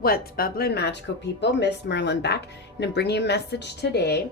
What's bubbling, magical people? MsMerlin back. I'm going to bring you a message today.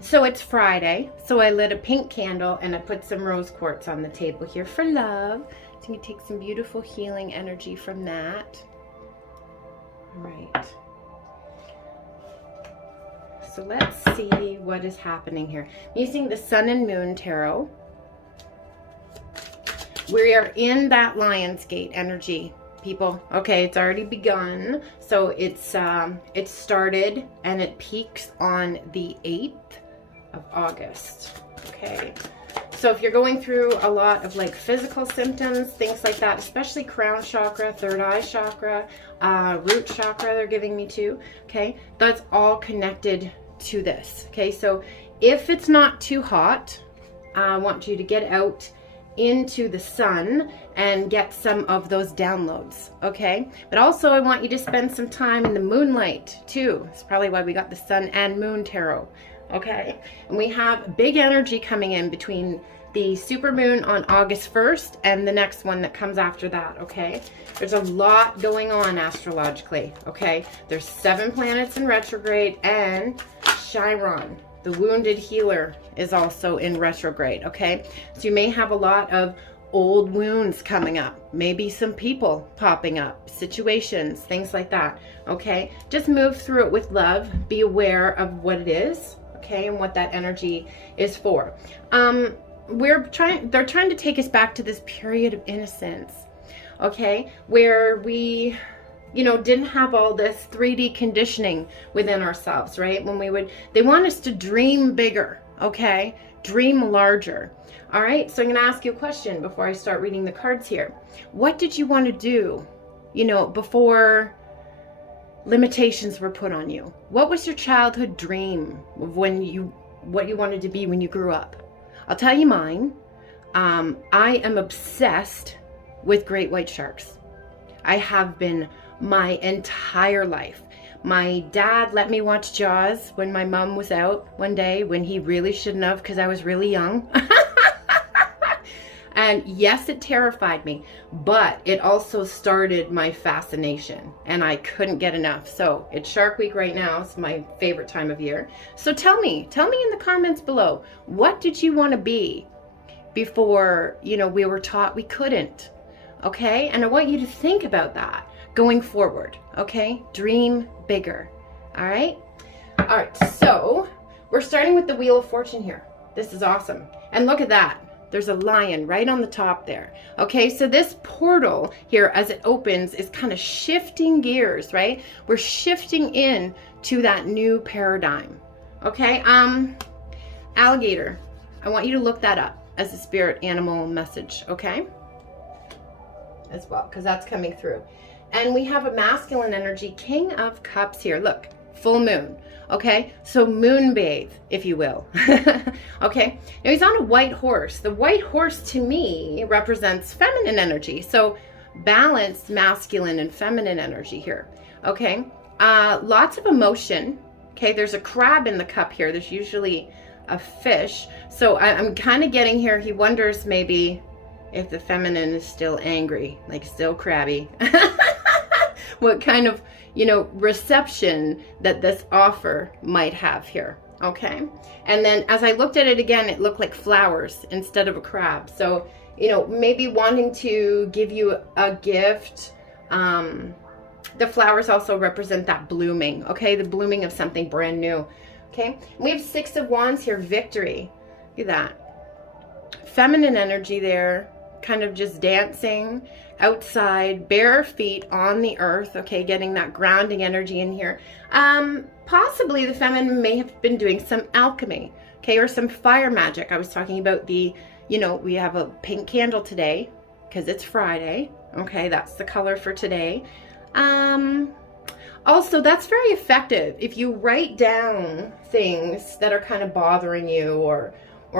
So it's Friday, so I lit a pink candle and I put some rose quartz on the table here for love. So you can take some beautiful healing energy from that. All right. So let's see what is happening here. I'm using the Sun and Moon Tarot. We are in that Lion's Gate energy, people. Okay, it's already begun. So it started and it peaks on the 8th of August. Okay. So if you're going through a lot of like physical symptoms, things like that, especially crown chakra, third eye chakra, root chakra they're giving me too, okay, that's all connected to this. Okay, so if it's not too hot, I want you to get out into the sun and get some of those downloads, okay? But also I want you to spend some time in the moonlight too. It's probably why we got the Sun and Moon Tarot, okay? And we have big energy coming in between the super moon on August 1st and the next one that comes after that, okay? There's a lot going on astrologically, okay? There's 7 planets in retrograde, and Chiron, the wounded healer, is also in retrograde, okay? So you may have a lot of old wounds coming up, maybe some people popping up, situations, things like that, okay? Just move through it with love. Be aware of what it is, okay, and what that energy is for. They're trying to take us back to this period of innocence, okay, where we, you know, didn't have all this 3D conditioning within ourselves, right? They want us to dream bigger, okay? Dream larger. All right, so I'm going to ask you a question before I start reading the cards here. What did you want to do, you know, before limitations were put on you? What was your childhood dream of what you wanted to be when you grew up? I'll tell you mine. I am obsessed with great white sharks. I have been my entire life. My dad let me watch Jaws when my mom was out one day when he really shouldn't have, because I was really young. And yes, it terrified me, but it also started my fascination and I couldn't get enough. So it's Shark Week right now. It's my favorite time of year. So tell me in the comments below, what did you want to be before, you know, we were taught we couldn't? Okay. And I want you to think about that going forward. Okay. Dream bigger. All right. All right. So we're starting with the Wheel of Fortune here. This is awesome. And look at that. There's a lion right on the top there. Okay, so this portal here, as it opens, is kind of shifting gears, right? We're shifting in to that new paradigm. Okay, alligator. I want you to look that up as a spirit animal message, okay? As well, because that's coming through. And we have a masculine energy, King of Cups here. Look, full moon. Okay, so moon bathe, if you will. Okay, now he's on a white horse. The white horse to me represents feminine energy. So balanced masculine and feminine energy here. Okay, lots of emotion. Okay, there's a crab in the cup here. There's usually a fish. So I'm kind of getting here, he wonders maybe if the feminine is still angry, like still crabby. What kind of, you know, reception that this offer might have here. Okay. And then as I looked at it again, it looked like flowers instead of a crab. So, you know, maybe wanting to give you a gift. The flowers also represent that blooming. Okay. The blooming of something brand new. Okay. We have 6 of Wands here. Victory. Look at that. Feminine energy there. Kind of just dancing outside, bare feet on the earth, okay, getting that grounding energy in here. Possibly the feminine may have been doing some alchemy, okay, or some fire magic. I was talking about the, you know, we have a pink candle today because it's Friday, okay, that's the color for today. Also, that's very effective if you write down things that are kind of bothering you, or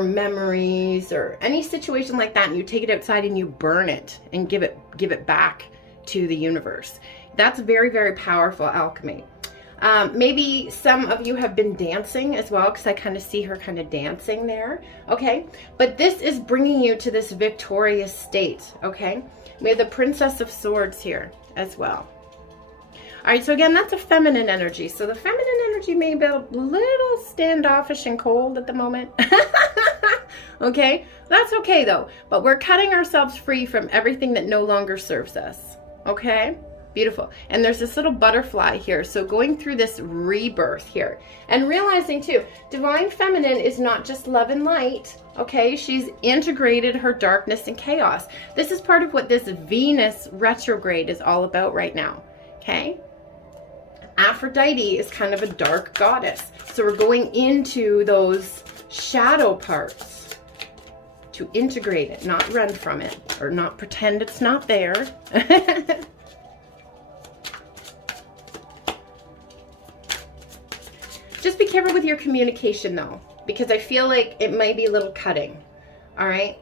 memories, or any situation like that, and you take it outside and you burn it and give it back to the universe. That's very, very powerful alchemy. Maybe some of you have been dancing as well, because I kind of see her kind of dancing there. Okay, but this is bringing you to this victorious state. Okay, we have the Princess of Swords here as well. All right, so again, that's a feminine energy. So the feminine energy may be a little standoffish and cold at the moment. Okay, that's okay though. But we're cutting ourselves free from everything that no longer serves us. Okay, beautiful. And there's this little butterfly here. So going through this rebirth here and realizing too, divine feminine is not just love and light. Okay, she's integrated her darkness and chaos. This is part of what this Venus retrograde is all about right now. Okay, Aphrodite is kind of a dark goddess. So we're going into those shadow parts to integrate it, not run from it, or not pretend it's not there. Just be careful with your communication though, because I feel like it might be a little cutting. All right,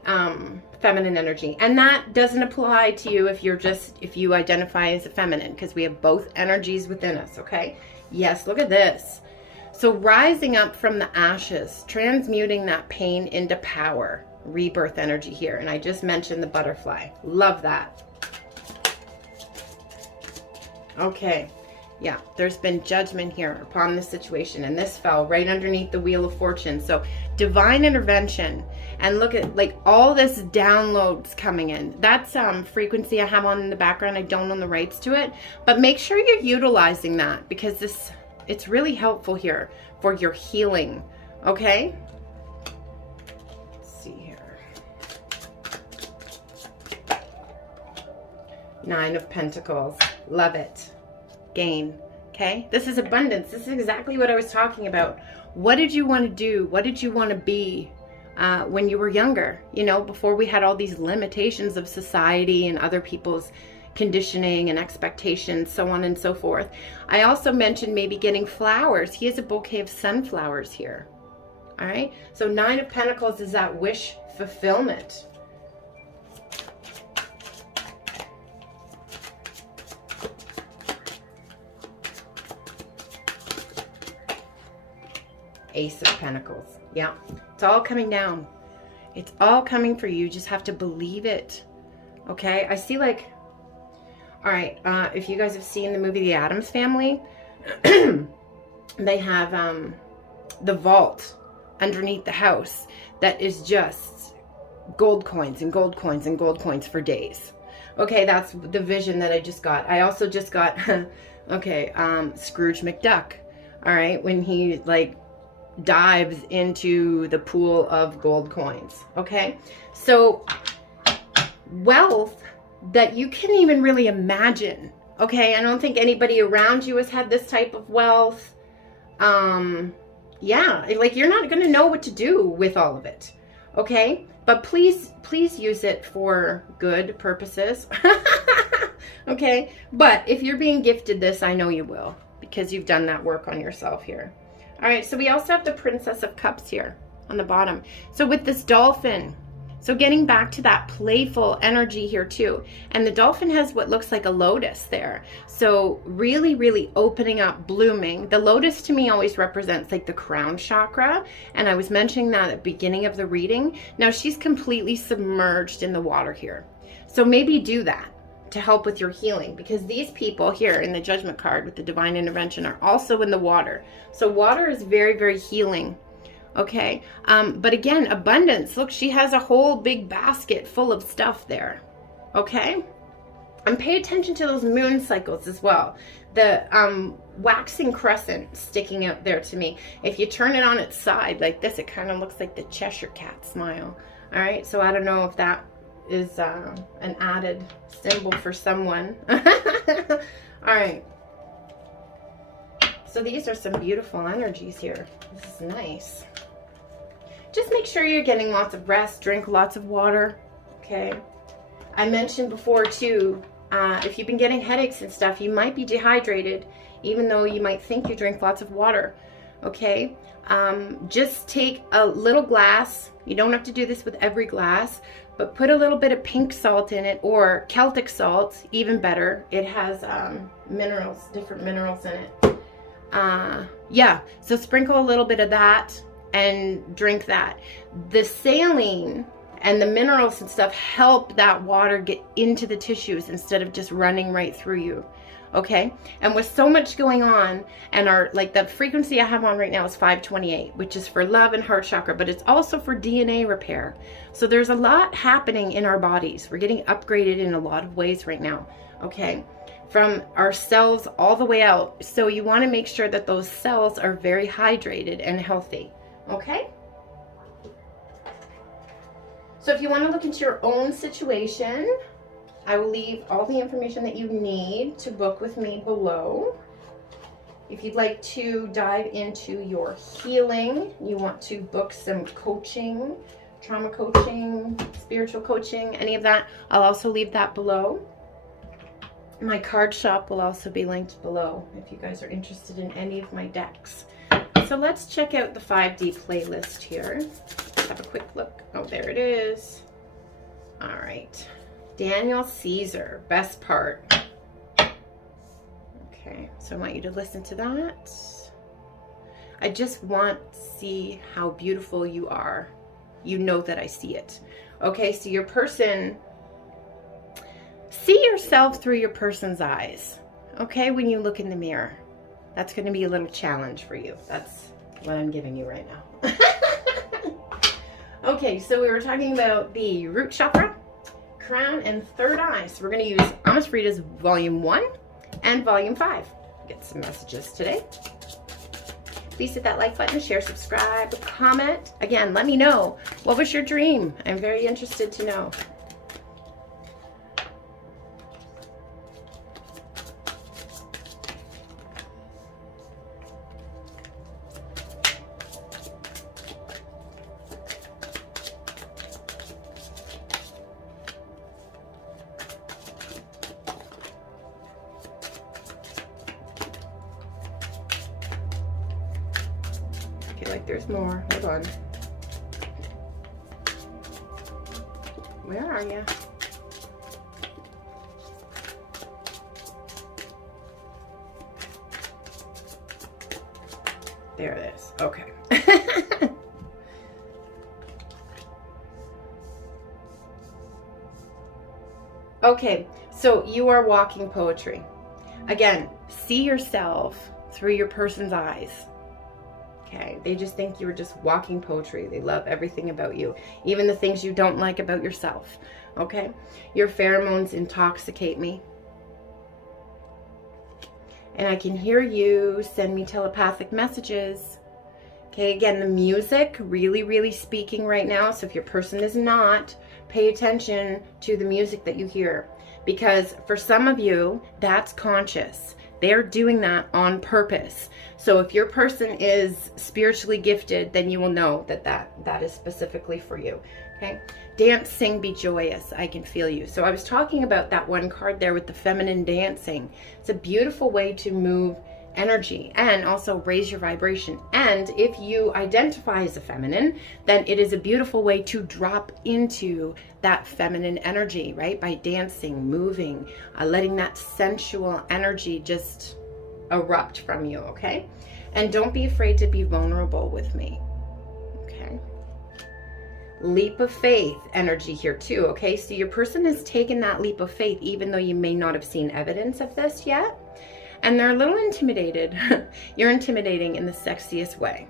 feminine energy. And that doesn't apply to you if you identify as a feminine, because we have both energies within us, okay? Yes, look at this. So rising up from the ashes, transmuting that pain into power. Rebirth energy here. And I just mentioned the butterfly. Love that. Okay. Yeah, there's been judgment here upon the situation, and this fell right underneath the Wheel of Fortune. So divine intervention, and look at like all this downloads coming in. That's frequency I have on in the background. I don't own the rights to it, but make sure you're utilizing that, because it's really helpful here for your healing. Okay. Let's see here. 9 of Pentacles. Love it. Gain. Okay, this is abundance. This is exactly what I was talking about. What did you want to do? What did you want to be when you were younger? You know, before we had all these limitations of society and other people's conditioning and expectations, so on and so forth. I also mentioned maybe getting flowers. He has a bouquet of sunflowers here. All right, so 9 of Pentacles is that wish fulfillment. Ace of Pentacles. Yeah, it's all coming down. It's all coming for you. You just have to believe it. Okay, I see like, all right, if you guys have seen the movie The Addams Family, they have the vault underneath the house that is just gold coins and gold coins and gold coins for days. Okay, that's the vision that I just got. I also just got, okay, Scrooge McDuck. All right, when he like dives into the pool of gold coins. Okay, so wealth that you can't even really imagine. Okay, I don't think anybody around you has had this type of wealth. Yeah, like you're not going to know what to do with all of it. Okay, but please use it for good purposes. Okay, but if you're being gifted this, I know you will, because you've done that work on yourself here. All right, so we also have the Princess of Cups here on the bottom. So with this dolphin, so getting back to that playful energy here too. And the dolphin has what looks like a lotus there. So really, really opening up, blooming. The lotus to me always represents like the crown chakra. And I was mentioning that at the beginning of the reading. Now she's completely submerged in the water here. So maybe do that to help with your healing, because these people here in the Judgment card with the divine intervention are also in the water. So water is very, very healing. Okay, but again, abundance. Look, she has a whole big basket full of stuff there. Okay, and pay attention to those moon cycles as well. The waxing crescent sticking out there to me. If you turn it on its side like this, it kind of looks like the Cheshire Cat smile. All right, so I don't know if that is an added symbol for someone. All right, so these are some beautiful energies here. This is nice. Just make sure you're getting lots of rest, drink lots of water. Okay, I mentioned before too, if you've been getting headaches and stuff, you might be dehydrated even though you might think you drink lots of water. Okay, just take a little glass. You don't have to do this with every glass, but put a little bit of pink salt in it, or Celtic salt, even better. It has minerals, different minerals in it. Yeah, so sprinkle a little bit of that and drink that. The saline and the minerals and stuff help that water get into the tissues instead of just running right through you. okay? And with so much going on, and like the frequency I have on right now is 528, which is for love and heart chakra, but it's also for DNA repair. So there's a lot happening in our bodies. We're getting upgraded in a lot of ways right now, okay? From our cells all the way out. So you want to make sure that those cells are very hydrated and healthy, okay? So if you want to look into your own situation, I will leave all the information that you need to book with me below. If you'd like to dive into your healing, you want to book some coaching, trauma coaching, spiritual coaching, any of that, I'll also leave that below. My card shop will also be linked below if you guys are interested in any of my decks. So let's check out the 5D playlist here. Have a quick look. Oh, there it is. All right. Daniel Caesar, best part. Okay, so I want you to listen to that. I just want to see how beautiful you are. You know that I see it. Okay, so your person, see yourself through your person's eyes. Okay, when you look in the mirror. That's going to be a little challenge for you. That's what I'm giving you right now. Okay, so we were talking about the root chakra, crown, and third eye. So we're going to use MsMerlin's Volume 1 and Volume 5. Get some messages today. Please hit that like button, share, subscribe, comment. Again, let me know. What was your dream? I'm very interested to know. Like there's more. Hold on. Where are you? There it is. Okay. Okay, so you are walking poetry. Again, see yourself through your person's eyes. Okay, they just think you're just walking poetry. They love everything about you, even the things you don't like about yourself. Okay, your pheromones intoxicate me. And I can hear you send me telepathic messages. Okay, again, the music really, really speaking right now. So if your person is not, pay attention to the music that you hear. Because for some of you, that's conscious. They're doing that on purpose. So if your person is spiritually gifted, then you will know that that is specifically for you. Okay? Dance, sing, be joyous. I can feel you. So I was talking about that one card there with the feminine dancing. It's a beautiful way to move energy and also raise your vibration. And if you identify as a feminine, then it is a beautiful way to drop into that feminine energy, right? By dancing, moving, letting that sensual energy just erupt from you, okay? And don't be afraid to be vulnerable with me, okay? Leap of faith energy here too, okay? So your person has taken that leap of faith even though you may not have seen evidence of this yet. And they're a little intimidated. You're intimidating in the sexiest way.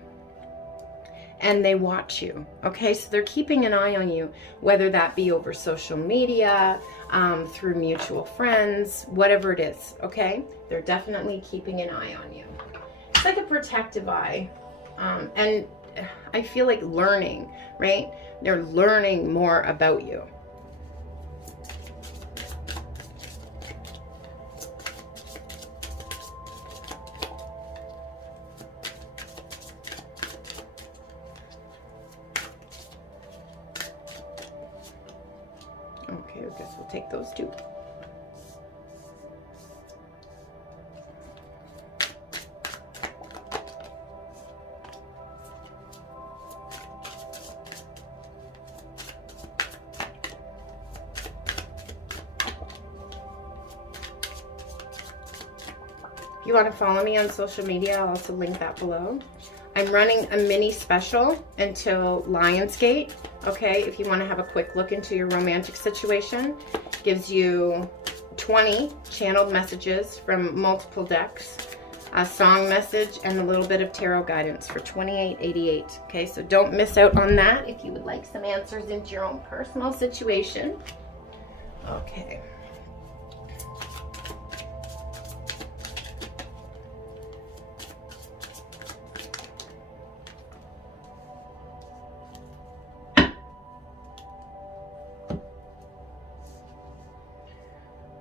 And they watch you, okay? So they're keeping an eye on you, whether that be over social media, through mutual friends, whatever it is, okay? They're definitely keeping an eye on you. It's like a protective eye. And I feel like learning, right? They're learning more about you. Okay, I guess we'll take those two. If you want to follow me on social media, I'll also link that below. I'm running a mini special until Lionsgate. Okay, if you want to have a quick look into your romantic situation, gives you 20 channeled messages from multiple decks, a song message, and a little bit of tarot guidance for $28.88. Okay, so don't miss out on that if you would like some answers into your own personal situation. Okay.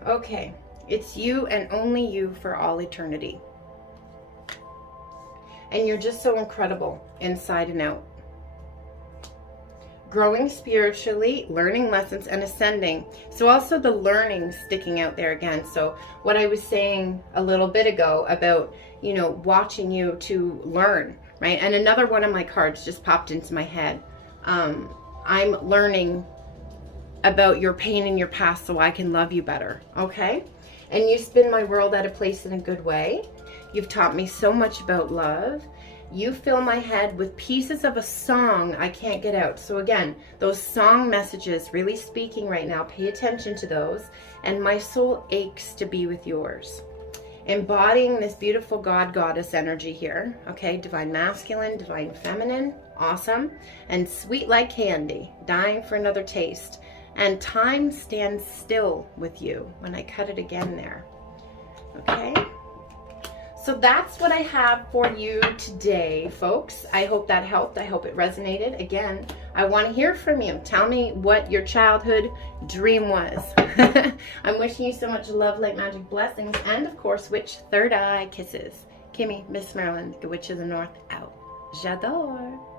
Okay, it's you and only you for all eternity. And you're just so incredible inside and out. Growing spiritually, learning lessons, and ascending. So also the learning sticking out there again. So what I was saying a little bit ago about, you know, watching you to learn, right? And another one of my cards just popped into my head. I'm learning about your pain in your past so I can love you better, okay? And you spin my world at a place in a good way. You've taught me so much about love. You fill my head with pieces of a song I can't get out. So again, those song messages really speaking right now, pay attention to those. And my soul aches to be with yours. Embodying this beautiful God, Goddess energy here, okay? Divine Masculine, Divine Feminine, awesome. And sweet like candy, dying for another taste. And time stands still with you when I cut it again there. Okay? So that's what I have for you today, folks. I hope that helped. I hope it resonated. Again, I want to hear from you. Tell me what your childhood dream was. I'm wishing you so much love, light, magic, blessings, and of course, witch third eye kisses. Kimmy, MsMerlin, the Witch of the North, out. J'adore.